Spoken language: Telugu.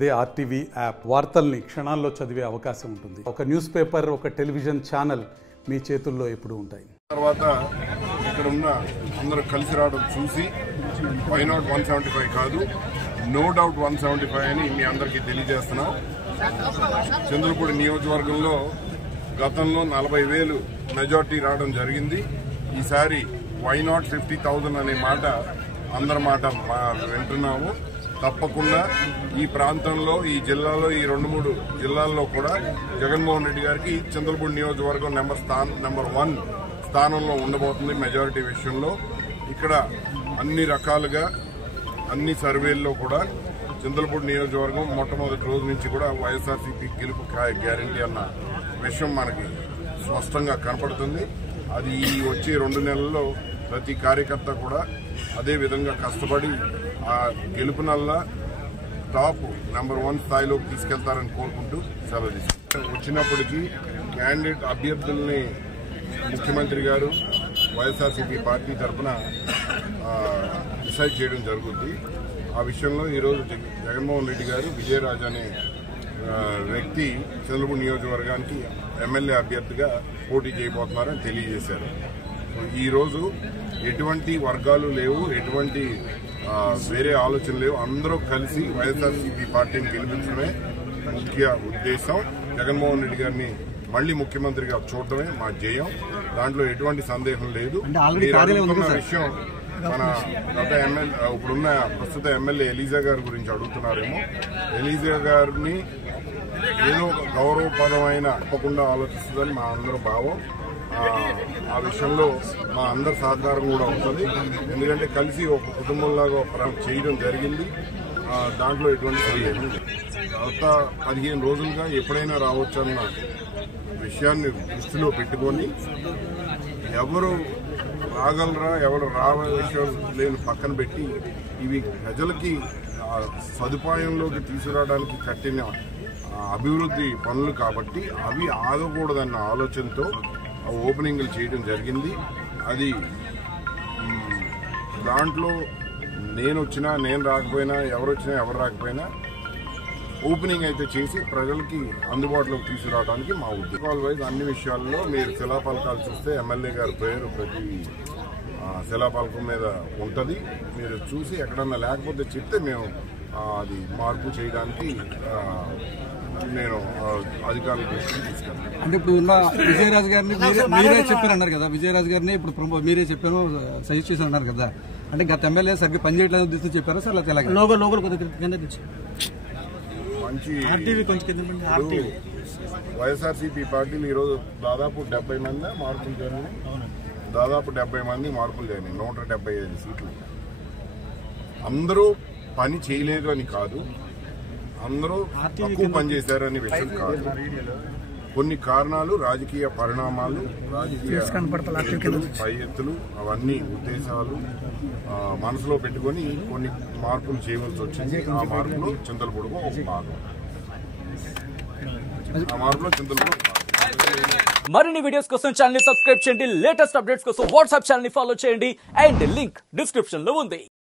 అదే ఆర్టీవీ యాప్ వార్తల్ని క్షణాల్లో చదివే అవకాశం ఉంటుంది. ఒక న్యూస్ పేపర్, ఒక టెలివిజన్ ఛానల్ మీ చేతుల్లో ఎప్పుడూ ఉంటాయి. తర్వాత ఇక్కడ ఉన్న అందరూ కలిసి రావడం చూసి వై నాట్ 175 కాదు, నో డౌట్ 175 అని మీ అందరికీ తెలియజేస్తున్నాం. చంద్రపూడి నియోజకవర్గంలో గతంలో 40,000 మెజార్టీ రావడం జరిగింది. ఈసారి వై నాట్ 50,000 అనే మాట అందరి మాట వింటున్నాము. తప్పకుండా ఈ ప్రాంతంలో, ఈ జిల్లాలో, ఈ 2-3 జిల్లాల్లో కూడా జగన్మోహన్ రెడ్డి గారికి చంద్రపూడి నియోజకవర్గం నెంబర్ 1 స్థానంలో ఉండబోతుంది. మెజారిటీ విషయంలో ఇక్కడ అన్ని రకాలుగా అన్ని సర్వేల్లో కూడా చంద్రపూడి నియోజకవర్గం మొట్టమొదటి రోజు నుంచి కూడా వైఎస్ఆర్సీపీ గెలుపు గ్యారంటీ అన్న విషయం మనకి స్పష్టంగా కనపడుతుంది. అది ఈ వచ్చే 2 నెలల్లో ప్రతి కార్యకర్త కూడా అదే విధంగా కష్టపడి ఆ గెలుపునల్లా టాప్ నెంబర్ 1 స్థాయిలోకి తీసుకెళ్తారని కోరుకుంటూ సెలవు తీసుకుంటారు. వచ్చినప్పటికీ క్యాండిడేట్ అభ్యర్థుల్ని ముఖ్యమంత్రి గారు వైఎస్ఆర్సీపీ పార్టీ తరఫున డిసైడ్ చేయడం జరుగుతుంది. ఆ విషయంలో ఈరోజు జగన్మోహన్ రెడ్డి గారు విజయరాజు అనే వ్యక్తి చంద్రపూడి నియోజకవర్గానికి ఎమ్మెల్యే అభ్యర్థిగా పోటీ చేయబోతున్నారని తెలియజేశారు. ఈరోజు ఎటువంటి వర్గాలు లేవు, ఎటువంటి వేరే ఆలోచన లేవు. అందరూ కలిసి వైఎస్ఆర్సీపీ పార్టీని గెలిపించడమే ముఖ్య ఉద్దేశం. జగన్మోహన్ రెడ్డి గారిని మళ్లీ ముఖ్యమంత్రిగా చూడటమే మా ధ్యేయం. దాంట్లో ఎటువంటి సందేహం లేదు. విషయం మన గత ఎమ్మెల్యే, ఇప్పుడున్న ప్రస్తుత ఎమ్మెల్యే ఎలీజా గారి గురించి అడుగుతున్నారేమో. ఎలీజా గారిని ఏదో గౌరవపదమైన తప్పకుండా ఆలోచిస్తుందని మా అందరూ భావం. ఆ విషయంలో మా అందరి సహకారం కూడా ఉంటుంది. ఎందుకంటే కలిసి ఒక కుటుంబంలాగా చేయడం జరిగింది. దాంట్లో ఎటువంటి సందేహం. గత 15 రోజులుగా ఎప్పుడైనా రావచ్చన్న విషయాన్ని దృష్టిలో పెట్టుకొని ఎవరు రాగలరా, ఎవరు రావే విషయం లేని పక్కన పెట్టి ఇవి ప్రజలకి సదుపాయంలోకి తీసుకురావడానికి కట్టిన అభివృద్ధి పనులు కాబట్టి అవి ఆగకూడదన్న ఆలోచనతో ఓపెనింగ్లు చేయడం జరిగింది. అది దాంట్లో నేను వచ్చినా, నేను రాకపోయినా, ఎవరు వచ్చినా, ఎవరు రాకపోయినా ఓపెనింగ్ అయితే చేసి ప్రజలకి అందుబాటులోకి తీసుకురావడానికి మా ఉద్యోగాల వైజ్ అన్ని విషయాల్లో మీరు శిలాఫలకాలు చూస్తే ఎమ్మెల్యే గారి పేరు ప్రతి శిలాఫలకం మీద ఉంటుంది. మీరు చూసి ఎక్కడన్నా లేకపోతే చెప్తే మేము అది మార్పు చేయడానికి నేను అధికారుల దృష్టికి తీసుకెళ్తాను. అంటే ఇప్పుడు ఉన్న విజయరాజు గారిని మీరే చెప్పారన్నారు కదా, విజయరాజు గారిని ఇప్పుడు మీరే చెప్పారు, సజెస్ట్ చేసి అన్నారు కదా. అంటే గత ఎమ్మెల్యే సరిగ్గా పనిచేయట్లేదు తీసుకుని చెప్పారా సార్? మంచి వైఎస్ఆర్సీపీ పార్టీలు ఈరోజు దాదాపు 70 మంది మార్పులు జరిగినాయి. దాదాపు 70 మంది మార్పులు జరిగినాయి. 175 సీట్లు. అందరూ పని చేయలేదు అని కాదు, అందరూ తక్కువ పనిచేశారని విషయం కాదు. కొన్ని కారణాలు, రాజకీయ పరిణామాలు, రాజకీయ పై ఎత్తులు, అవన్నీ ఉద్దేశాలు మనసులో పెట్టుకుని కొన్ని మార్పులు చేయవలసి వచ్చింది. ఆ మార్పులో చింతలపూడికి ఒక భాగం. ఆ మార్పులో చింతలపూడి మరిన్ని వీడియోస్ కోసం ఛానల్ ని సబ్స్క్రైబ్ చేయండి. లేటెస్ట్ అప్డేట్స్ కోసం వాట్సాప్ ఛానల్ ని ఫాలో చేయండి. అండ్ లింక్ డిస్క్రిప్షన్ లో ఉంది.